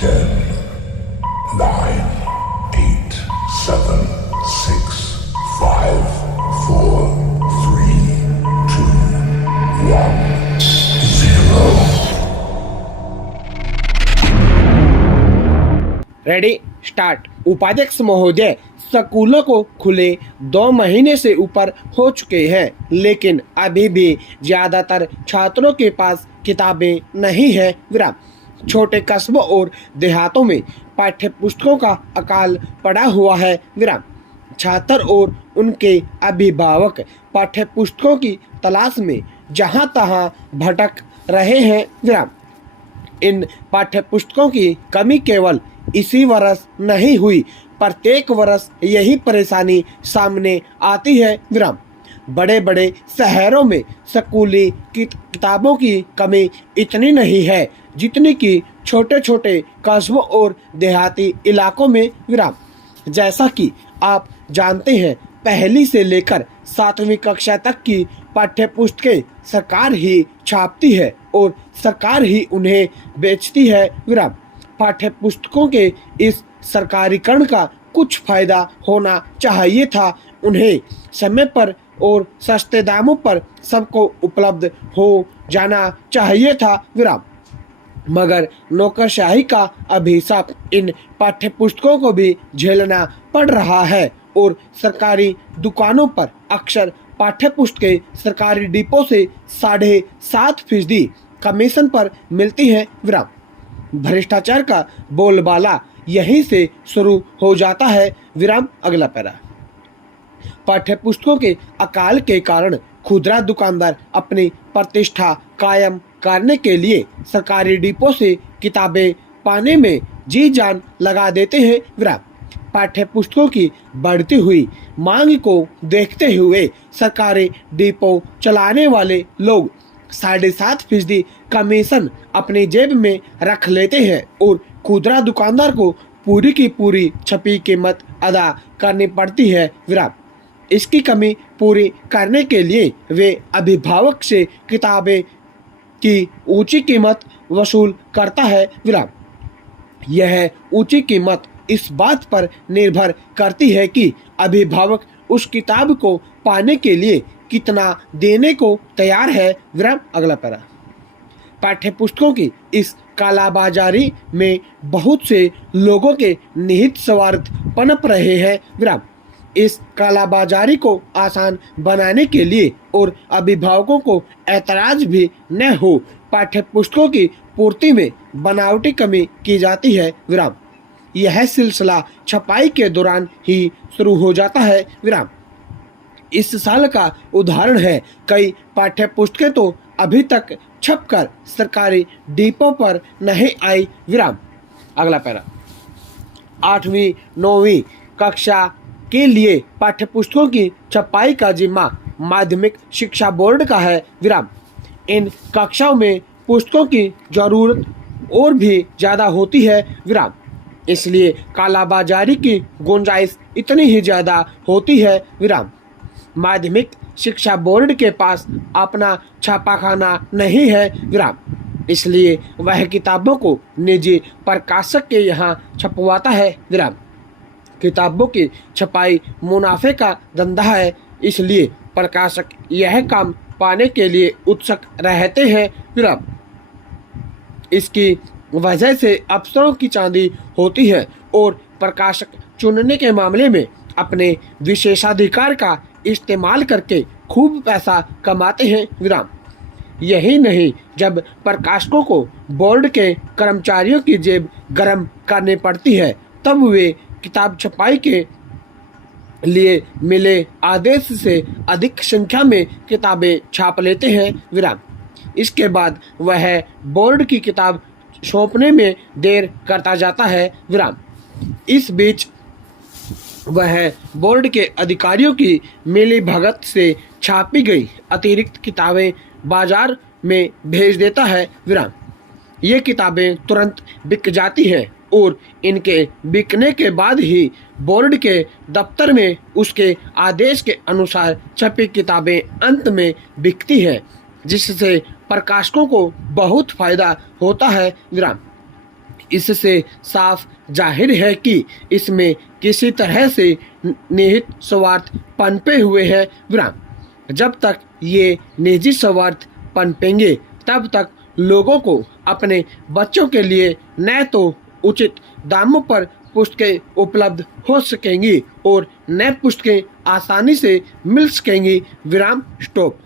10, 9, 8, 7, 6, 5, 4, 3, 2, 1, 0. Ready start. उपाध्यक्ष महोदय, स्कूलों को खुले 2 महीने से ऊपर हो चुके हैं, लेकिन अभी भी ज़्यादातर छात्रों के पास किताबें नहीं है। विराम। छोटे कस्बों और देहातों में पाठ्य पुस्तकों का अकाल पड़ा हुआ है। विराम। छात्र और उनके अभिभावक पाठ्य पुस्तकों की तलाश में जहां तहां भटक रहे हैं। विराम। इन पाठ्य पुस्तकों की कमी केवल इसी वर्ष नहीं हुई, प्रत्येक वर्ष यही परेशानी सामने आती है। विराम। बड़े बड़े शहरों में स्कूली किताबों की कमी इतनी नहीं है जितनी कि छोटे छोटे कस्बों और देहाती इलाकों में। विराम। जैसा कि आप जानते हैं, पहली से लेकर 7वीं कक्षा तक की पाठ्य पुस्तकें सरकार ही छापती है और सरकार ही उन्हें बेचती है। विराम। पाठ्य पुस्तकों के इस सरकारीकरण का कुछ फायदा होना चाहिए था। उन्हें समय पर और सस्ते दामों पर सबको उपलब्ध हो जाना चाहिए था। विराम। मगर नौकरशाही का अभिशाप इन पाठ्य पुस्तकों को भी झेलना पड़ रहा है और सरकारी दुकानों पर अक्सर पाठ्य पुस्तकें सरकारी डिपो से 7.5% कमीशन पर मिलती हैं। विराम। भ्रष्टाचार का बोलबाला यहीं से शुरू हो जाता है। विराम। अगला पैरा। पाठ्य पुस्तकों के अकाल के कारण खुदरा दुकानदार अपनी प्रतिष्ठा कायम करने के लिए सरकारी डिपो से किताबें पाने में जी जान लगा देते हैं। विराम। पाठ्य पुस्तकों की बढ़ती हुई मांग को देखते हुए सरकारी डिपो चलाने वाले लोग 7.5% कमीशन अपनी जेब में रख लेते हैं और खुदरा दुकानदार को पूरी की पूरी छपी कीमत अदा करनी पड़ती है। विराम। इसकी कमी पूरी करने के लिए वे अभिभावक से किताबें की ऊंची कीमत वसूल करता है। विराम। यह ऊंची कीमत इस बात पर निर्भर करती है कि अभिभावक उस किताब को पाने के लिए कितना देने को तैयार है। विराम। अगला पैरा। पाठ्य पुस्तकों की इस कालाबाजारी में बहुत से लोगों के निहित स्वार्थ पनप रहे हैं। विराम। इस कालाबाजारी को आसान बनाने के लिए और अभिभावकों को ऐतराज भी न हो, पाठ्य पुस्तकों की पूर्ति में बनावटी कमी की जाती है। विराम। यह सिलसिला छपाई के दौरान ही शुरू हो जाता है। विराम। इस साल का उदाहरण है, कई पाठ्य पुस्तकें तो अभी तक छपकर सरकारी डिपो पर नहीं आई। विराम। अगला पैरा। 8वीं 9वीं कक्षा के लिए पाठ्य पुस्तकों की छपाई का जिम्मा माध्यमिक शिक्षा बोर्ड का है। विराम। इन कक्षाओं में पुस्तकों की जरूरत और भी ज़्यादा होती है। विराम। इसलिए कालाबाजारी की गुंजाइश इतनी ही ज़्यादा होती है। विराम। माध्यमिक शिक्षा बोर्ड के पास अपना छापाखाना नहीं है। विराम। इसलिए वह किताबों को निजी प्रकाशक के यहाँ छपवाता है। विराम। किताबों की छपाई मुनाफे का धंधा है, इसलिए प्रकाशक यह काम पाने के लिए उत्सुक रहते हैं। विराम। इसकी वजह से अफसरों की चांदी होती है और प्रकाशक चुनने के मामले में अपने विशेषाधिकार का इस्तेमाल करके खूब पैसा कमाते हैं। विराम। यही नहीं, जब प्रकाशकों को बोर्ड के कर्मचारियों की जेब गर्म करनी पड़ती है, तब वे किताब छपाई के लिए मिले आदेश से अधिक संख्या में किताबें छाप लेते हैं। विराम। इसके बाद वह बोर्ड की किताब सौंपने में देर करता जाता है। विराम। इस बीच वह बोर्ड के अधिकारियों की मिली भगत से छापी गई अतिरिक्त किताबें बाजार में भेज देता है। विराम। ये किताबें तुरंत बिक जाती हैं और इनके बिकने के बाद ही बोर्ड के दफ्तर में उसके आदेश के अनुसार छपी किताबें अंत में बिकती हैं, जिससे प्रकाशकों को बहुत फायदा होता है। विराम। इससे साफ जाहिर है कि इसमें किसी तरह से निहित स्वार्थ पनपे हुए हैं। विराम। जब तक ये निजी स्वार्थ पनपेंगे तब तक लोगों को अपने बच्चों के लिए न तो उचित दामों पर पुस्तकें उपलब्ध हो सकेंगी और न पुस्तकें आसानी से मिल सकेंगी। विराम। स्टॉप।